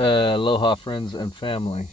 Aloha, friends and family.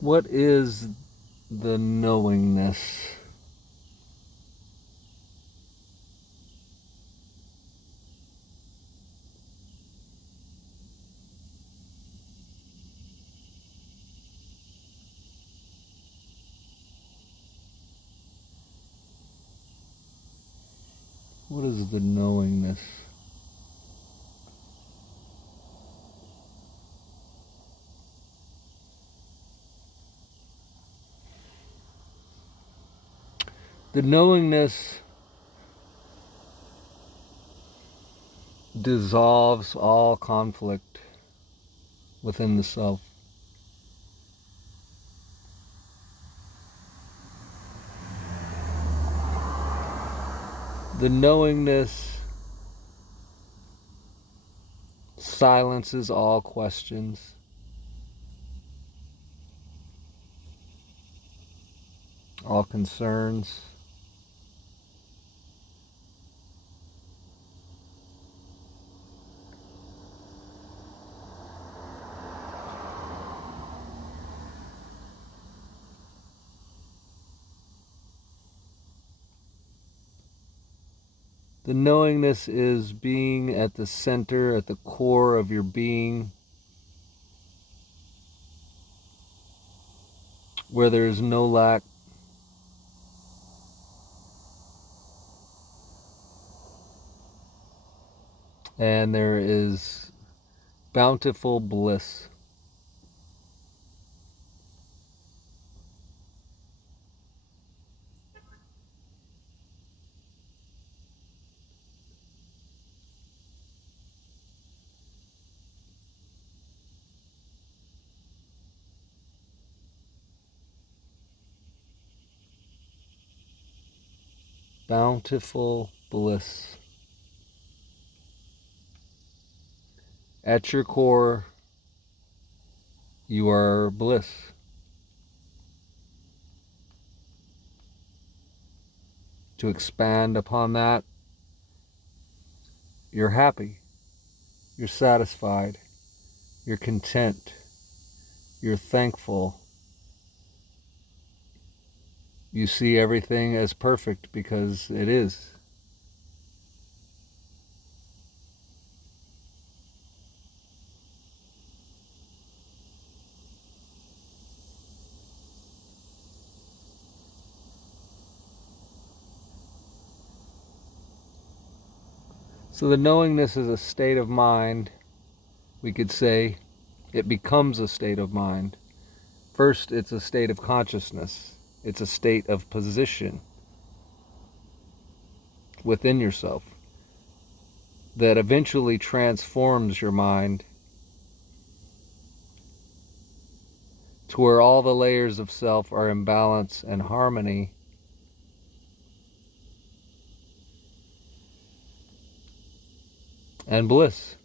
What is the knowingness? What is the knowingness? The knowingness dissolves all conflict within the self. The knowingness silences all questions, all concerns. The knowingness is being at the center, at the core of your being, where there is no lack, and there is bountiful bliss. Bountiful bliss. At your core, you are bliss. To expand upon that, you're happy, you're satisfied, you're content, you're thankful. You see everything as perfect because it is. So the knowingness is a state of mind. We could say it becomes a state of mind. First, it's a state of consciousness. It's a state of position within yourself that eventually transforms your mind to where all the layers of self are in balance and harmony, and bliss.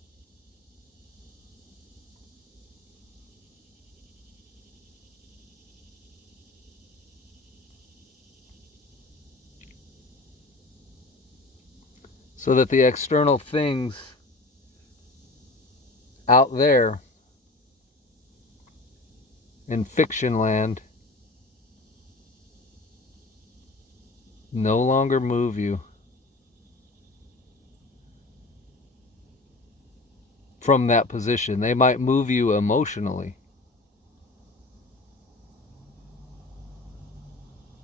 So that the external things out there in fiction land no longer move you from that position. They might move you emotionally.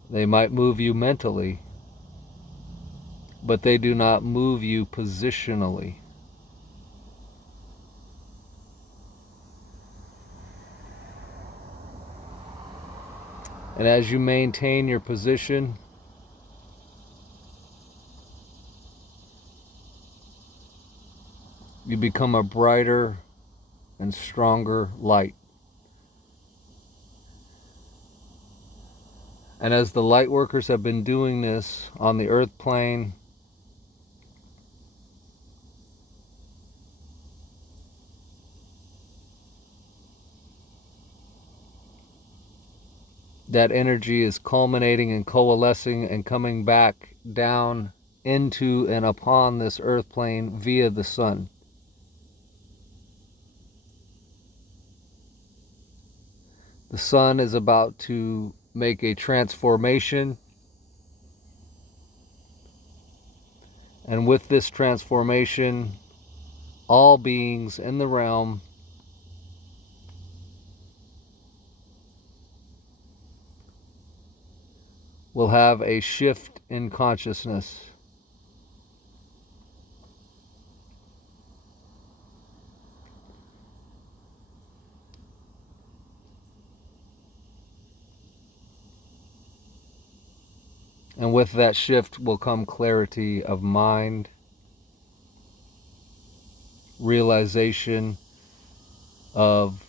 They might move you mentally, but they do not move you positionally. And as you maintain your position, you become a brighter and stronger light. And as the light workers have been doing this on the earth plane, that energy is culminating and coalescing and coming back down into and upon this earth plane via the sun. The sun is about to make a transformation, and with this transformation, all beings in the realm will have a shift in consciousness. And with that shift will come clarity of mind, realization of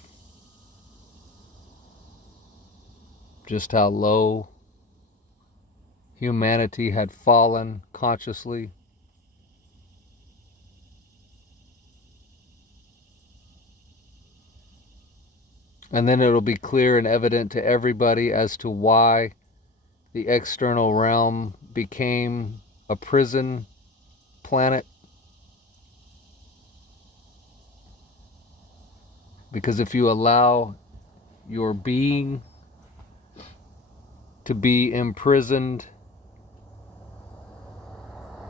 just how low humanity had fallen consciously. And then it'll be clear and evident to everybody as to why the external realm became a prison planet. Because if you allow your being to be imprisoned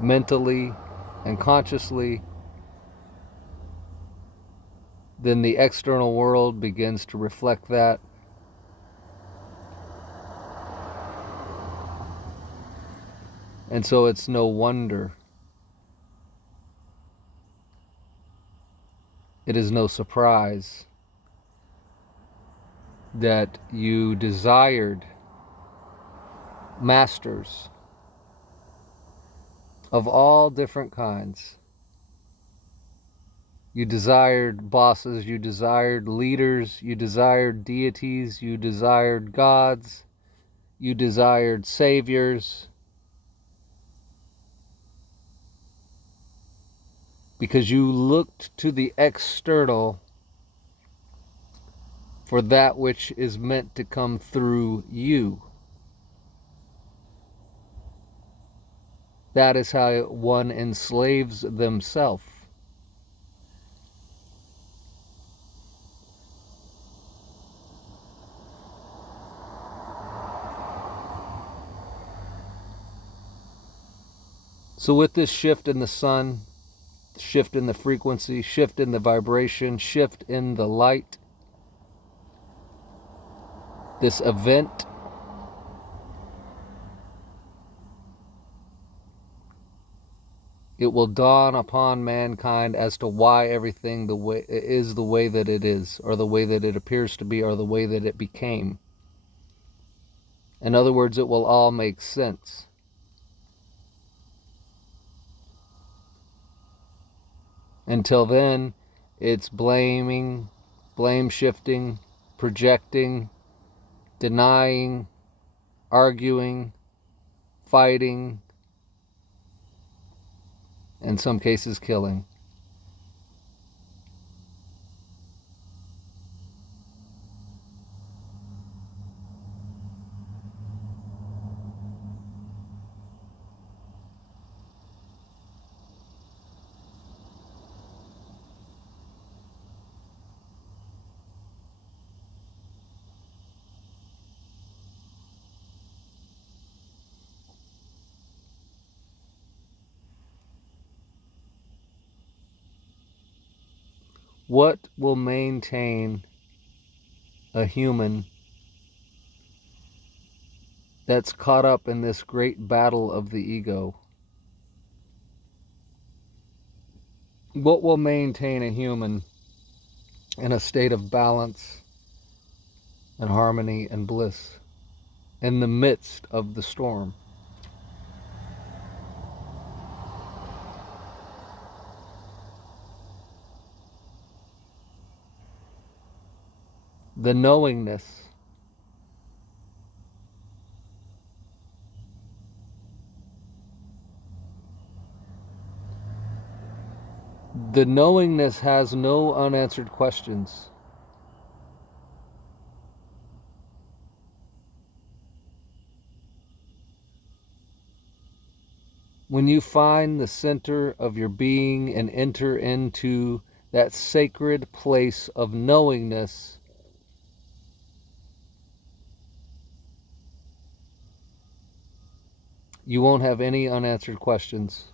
mentally and consciously, then the external world begins to reflect that. And so it's no wonder, it is no surprise that you desired masters of all different kinds. You desired bosses, you desired leaders, you desired deities, you desired gods, you desired saviors, because you looked to the external for that which is meant to come through you. That is how one enslaves themselves. So with this shift in the sun, shift in the frequency, shift in the vibration, shift in the light, this event it will dawn upon mankind as to why everything is the way that it is, or the way that it appears to be, or the way that it became. In other words, it will all make sense. Until then, it's blaming, blame shifting, projecting, denying, arguing, fighting, in some cases killing. What will maintain a human that's caught up in this great battle of the ego? What will maintain a human in a state of balance and harmony and bliss in the midst of the storm? The knowingness. The knowingness has no unanswered questions. When you find the center of your being and enter into that sacred place of knowingness, you won't have any unanswered questions,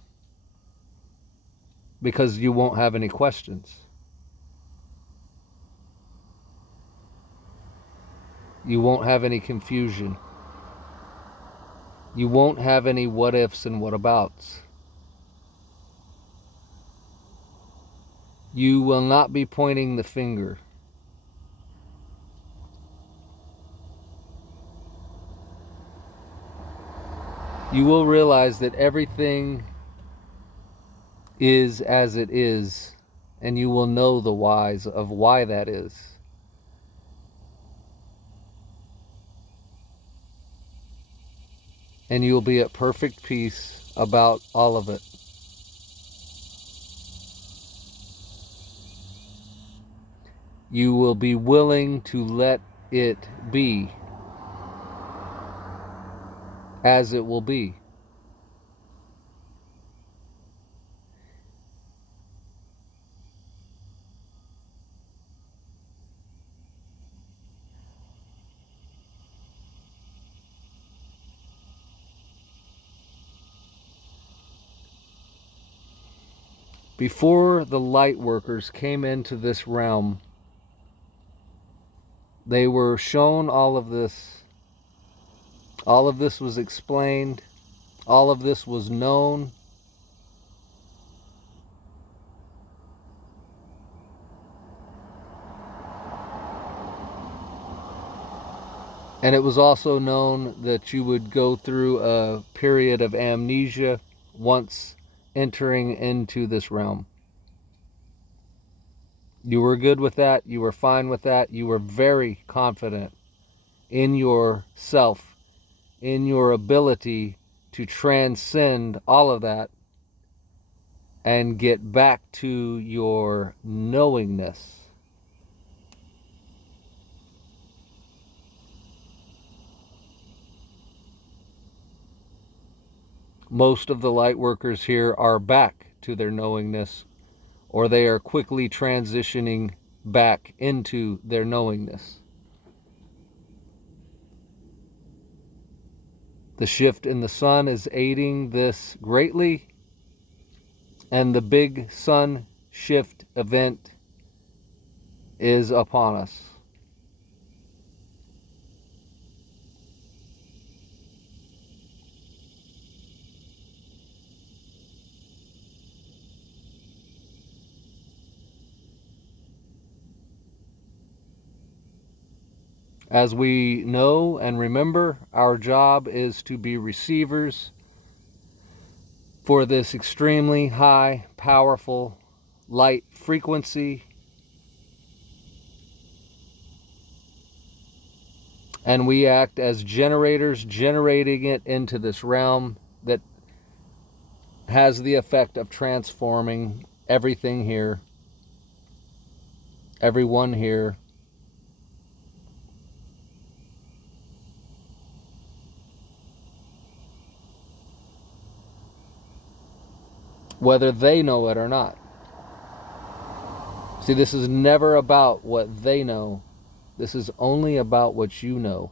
because you won't have any questions. You won't have any confusion. You won't have any what ifs and what abouts. You will not be pointing the finger. You will realize that everything is as it is, and you will know the whys of why that is. And you will be at perfect peace about all of it. You will be willing to let it be as it will be. Before the light workers came into this realm, they were shown all of this. All of this was explained. All of this was known. And it was also known that you would go through a period of amnesia once entering into this realm. You were good with that. You were fine with that. You were very confident in yourself, in your ability to transcend all of that and get back to your knowingness. Most of the light workers here are back to their knowingness, or they are quickly transitioning back into their knowingness. The shift in the sun is aiding this greatly, and the big sun shift event is upon us. As we know and remember, our job is to be receivers for this extremely high, powerful light frequency, and we act as generators, generating it into this realm that has the effect of transforming everything here, everyone here. Whether they know it or not. See, this is never about what they know. This is only about what you know.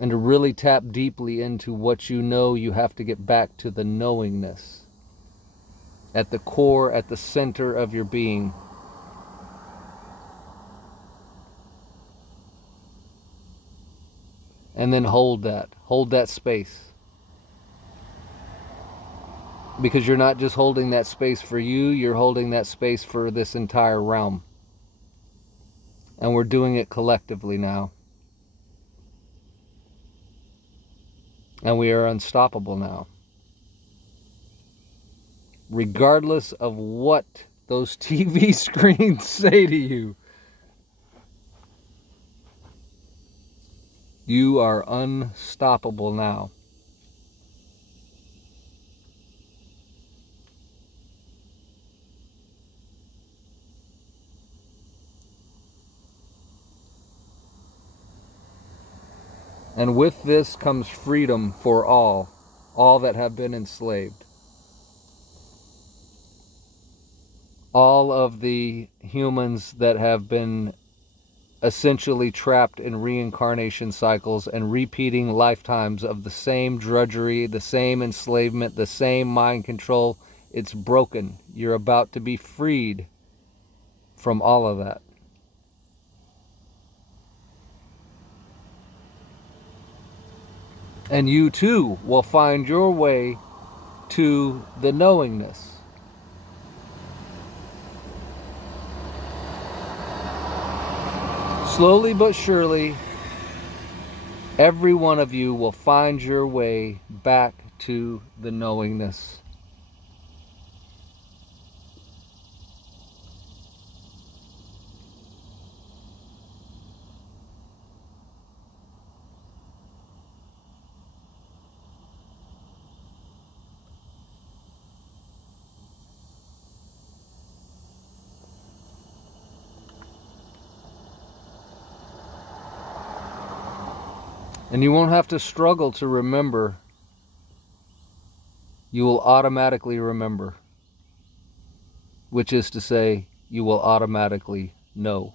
And to really tap deeply into what you know, you have to get back to the knowingness. At the core, at the center of your being. And then hold that space. Because you're not just holding that space for you, you're holding that space for this entire realm. And we're doing it collectively now. And we are unstoppable now. Regardless of what those TV screens say to you, you are unstoppable now. And with this comes freedom for all that have been enslaved. All of the humans that have been essentially trapped in reincarnation cycles and repeating lifetimes of the same drudgery, the same enslavement, the same mind control. It's broken. You're about to be freed from all of that. And you too will find your way to the knowingness. Slowly but surely, every one of you will find your way back to the knowingness. And you won't have to struggle to remember. You will automatically remember. Which is to say, you will automatically know.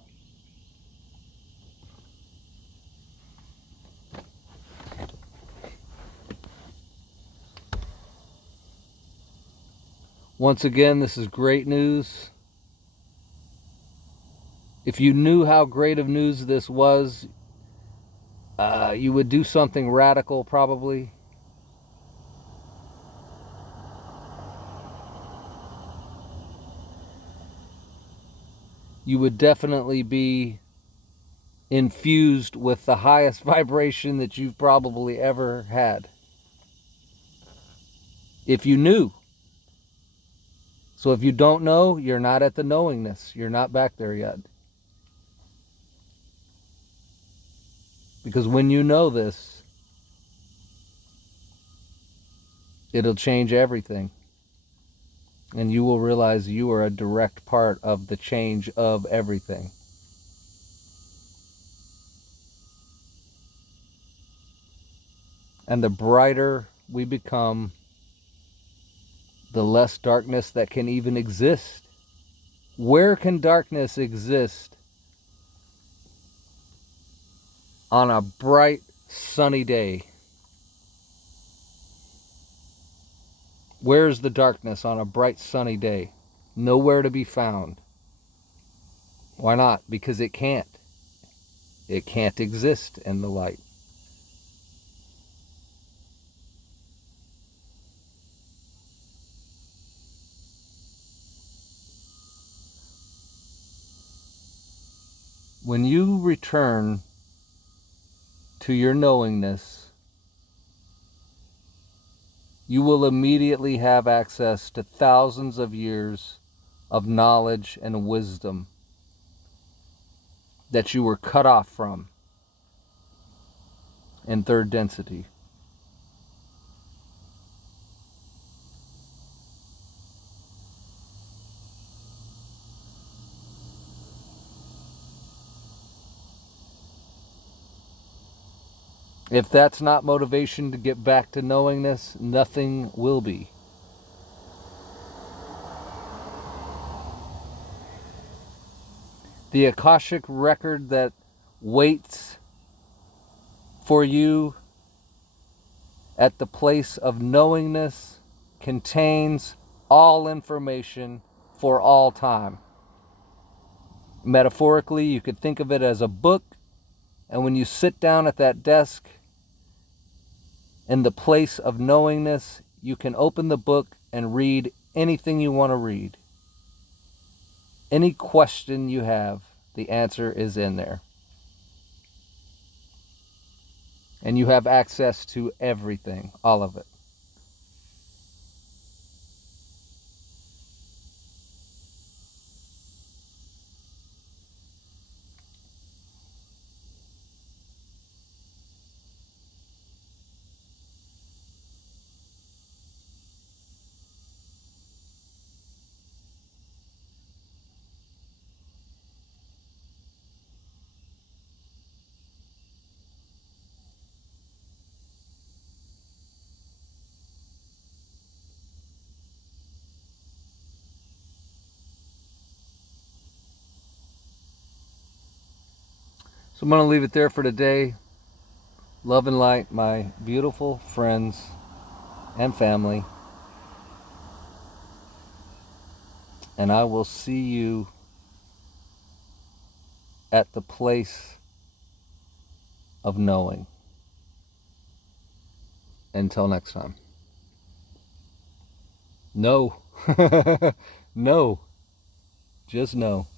Once again, this is great news. If you knew how great of news this was, you would do something radical probably. You would definitely be infused with the highest vibration that you've probably ever had. If you knew. So if you don't know, you're not at the knowingness. You're not back there yet. Because when you know this, it'll change everything. And you will realize you are a direct part of the change of everything. And the brighter we become, the less darkness that can even exist. Where can darkness exist on a bright, sunny day? Where's the darkness on a bright, sunny day? Nowhere to be found. Why not? Because it can't. It can't exist in the light. When you return to your knowingness, you will immediately have access to thousands of years of knowledge and wisdom that you were cut off from in third density. If that's not motivation to get back to knowingness, nothing will be. The Akashic record that waits for you at the place of knowingness contains all information for all time. Metaphorically, you could think of it as a book, and when you sit down at that desk in the place of knowingness, you can open the book and read anything you want to read. Any question you have, the answer is in there. And you have access to everything, all of it. So I'm going to leave it there for today. Love and light, my beautiful friends and family. And I will see you at the place of knowing. Until next time. No. No. Just know.